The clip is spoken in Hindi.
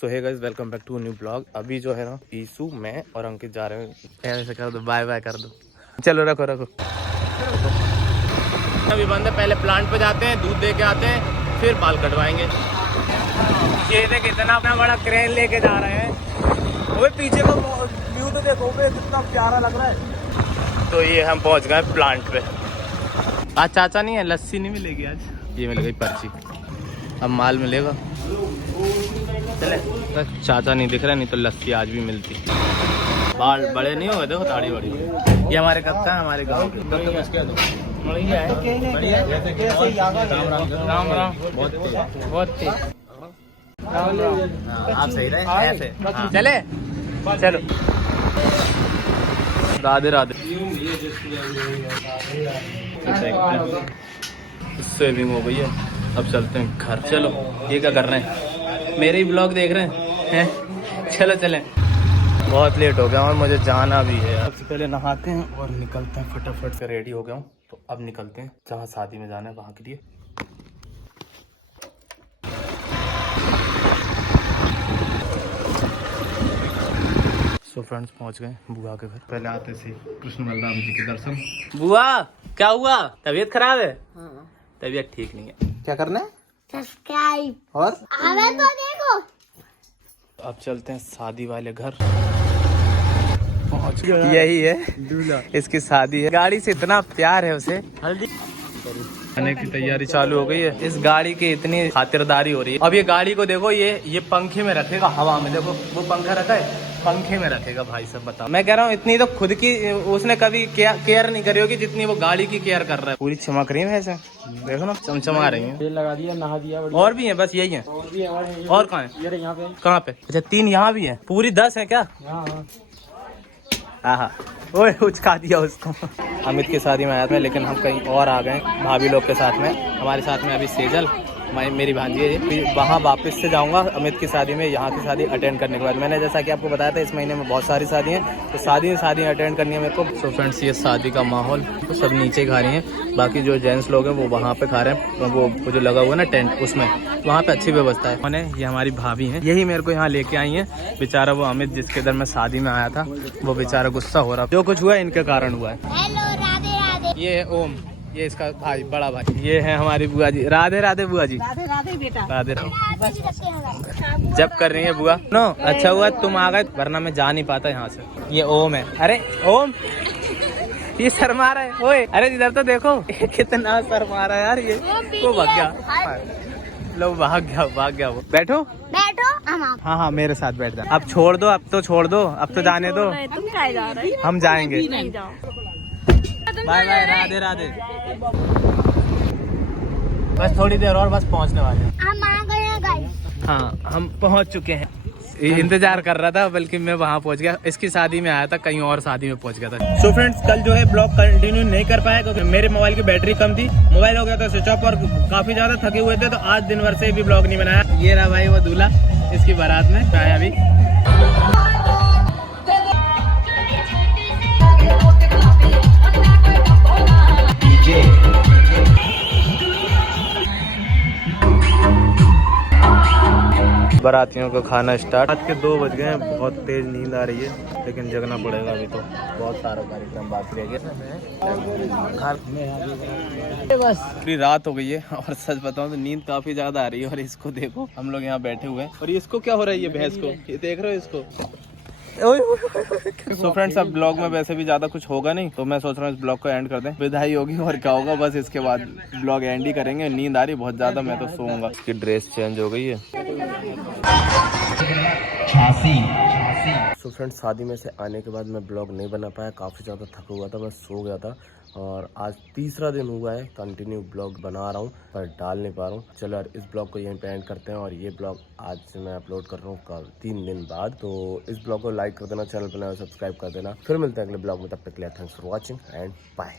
So hey guys, welcome back to new blog. अभी जो है ना ईशु, मैं और अंकित जा रहे हैं। ऐसे कर दो, बाय बाय कर दो। चलो रखो रखो। अभी बंद है, पहले प्लांट पे जाते हैं, दूध दे के आते हैं, फिर बाल कटवाएंगे। ये देख इतना अपना बड़ा क्रेन लेके जा रहे हैं। वो पीछे का व्यू तो देखो, कितना प्यारा लग रहा है। तो ये हम पहुंच गए प्लांट पे। आज चाचा नहीं है, लस्सी नहीं मिलेगी आज। ये मिल गई पर्ची, अब माल मिलेगा। चले, चाचा नहीं दिख रहा, नहीं तो लस्सी आज भी मिलती। बाल बड़े नहीं हो गए, देखो दाढ़ी बड़ी। ये हमारे कब है, हमारे गाँव के। राम राम। बहुत तेज। आप सही रहे ऐसे। चले चलो, राधे राधे। सेविंग हो गई है, अब चलते हैं घर। चलो, ये क्या कर रहे हैं, मेरे ही ब्लॉग देख रहे हैं? चलो चलें। बहुत लेट हो गया और मुझे जाना भी है। सबसे पहले नहाते हैं और निकलते हैं। फटाफट से रेडी हो गया हूँ, तो अब निकलते हैं जहाँ शादी में जाना है वहाँ के लिए। सो फ्रेंड्स, पहुँच गए बुआ के घर। पहले आते से कृष्ण बलराम जी के दर्शन। बुआ, क्या हुआ? तबीयत खराब है? तबीयत ठीक नहीं है। क्या करना है? सब्सक्राइब और हमें तो देखो। अब चलते हैं शादी वाले घर। पहुंच गया। यही है दूल्हा, इसकी शादी है। गाड़ी से इतना प्यार है उसे। हल्दी आने की तैयारी चालू हो गई है। इस गाड़ी की इतनी खातिरदारी हो रही है। अब ये गाड़ी को देखो, ये पंखे में रखेगा, हवा में। देखो वो पंखा रखा है, पंखे में रखेगा। भाई सब बताओ, मैं कह रहा हूँ इतनी तो खुद की उसने कभी केयर नहीं करी होगी जितनी वो गाड़ी की केयर कर रहा है। पूरी चमक रही है ऐसे, देखो ना, चमचमा रही है। तेल लगा दिया, नहा दिया। और भी है? बस यही है? और कहाँ है? यहाँ पे। कहाँ पे? अच्छा, 3 यहाँ भी है। पूरी 10 है क्या? हाँ। ओए, उचका दिया उसको। अमित की शादी में आया था, लेकिन हम कहीं और आ गए भाभी लोग के साथ में। हमारे साथ में अभी सेजल, मेरी भांजी है। वहाँ वापस से जाऊँगा अमित की शादी में। यहाँ की शादी अटेंड करने के बाद, मैंने जैसा कि आपको बताया था, इस महीने में बहुत सारी शादी हैं, तो शादी अटेंड करनी है मेरे को। सो फ्रेंड्स, ये शादी का माहौल, तो सब नीचे खा रही हैं। बाकी जो जेंट्स लोग हैं वो वहाँ पे खा रहे हैं। वो जो लगा हुआ है ना टेंट, उसमें, वहाँ पे अच्छी व्यवस्था है। उन्हें, ये हमारी भाभी हैं, यही मेरे को यहाँ लेके आई हैं। बेचारा वो अमित जिसके इधर मैं शादी में आया था, वो बेचारा गुस्सा हो रहा। जो कुछ हुआ इनके कारण हुआ है। हेलो, राधे राधे। ये है ओम, ये इसका भाई, बड़ा भाई। ये है हमारी बुआ जी। राधे राधे बुआ जी। राधे राधे बेटा। राधे राधे। जब कर रही है बुआ। नो, अच्छा हुआ तुम आ गए, वरना मैं जा नहीं पाता यहाँ से। ये ओम है। अरे ओम, ये शर्मा रहा है। ओए, अरे इधर तो देखो, कितना शर्मा रहा है यार ये। वो भाग गया, लो भाग गया वो। बैठो हाँ, मेरे साथ बैठ जा। अब छोड़ दो, अब तो छोड़ दो, अब तो जाने दो। तुम क्या जा रही? हम जाएंगे। Bye bye, Radhe Radhe. बस थोड़ी देर और, बस पहुंचने वाले हैं। हम आ गए गाइस। हाँ, हम पहुंच चुके हैं। इंतजार कर रहा था, बल्कि मैं वहाँ पहुंच गया। इसकी शादी में आया था, कहीं और शादी में पहुंच गया था। सो फ्रेंड्स, कल जो है ब्लॉग कंटिन्यू नहीं कर पाया क्योंकि मेरे मोबाइल की बैटरी कम थी। मोबाइल हो गया था स्विच ऑफ और काफी ज्यादा थके हुए थे, तो आज दिन भर से भी ब्लॉग नहीं बनाया। ये रहा भाई वो दूल्हा, इसकी बारात में आया अभी। बारातियों को खाना स्टार्ट। रात के 2 बज गए हैं, बहुत तेज नींद आ रही है, लेकिन जगना पड़ेगा अभी। तो बहुत सारा कार्यक्रम बाकी रह गया। बस पूरी रात हो गई है और सच बताऊं तो नींद काफी ज्यादा आ रही है। और इसको देखो, हम लोग यहाँ बैठे हुए हैं और इसको क्या हो रहा है, ये भैंस को, ये देख रहे हो इसको। सो फ्रेंड्स, अब ब्लॉग में वैसे भी ज्यादा कुछ होगा नहीं, तो मैं सोच रहा हूँ इस ब्लॉग को एंड कर दें। विदाई होगी और क्या होगा, बस इसके बाद ब्लॉग एंड ही करेंगे। नींद आ रही बहुत ज्यादा, मैं तो सोऊंगा। इसकी ड्रेस चेंज हो गई है। सो फ्रेंड्स, शादी में से आने के बाद मैं ब्लॉग नहीं बना पाया, काफ़ी ज़्यादा थका हुआ था, मैं सो गया था। और आज तीसरा दिन हुआ है कंटिन्यू ब्लॉग बना रहा हूँ, पर डाल नहीं पा रहा हूँ। चलो यार, इस ब्लॉग को यहीं पे एंड करते हैं। और ये ब्लॉग आज से मैं अपलोड कर रहा हूँ कल 3 दिन बाद। तो इस ब्लॉग को लाइक कर देना, चैनल पर नया सब्सक्राइब कर देना। फिर मिलते हैं अगले ब्लॉग में, तब तक के लिए thanks for watching and bye.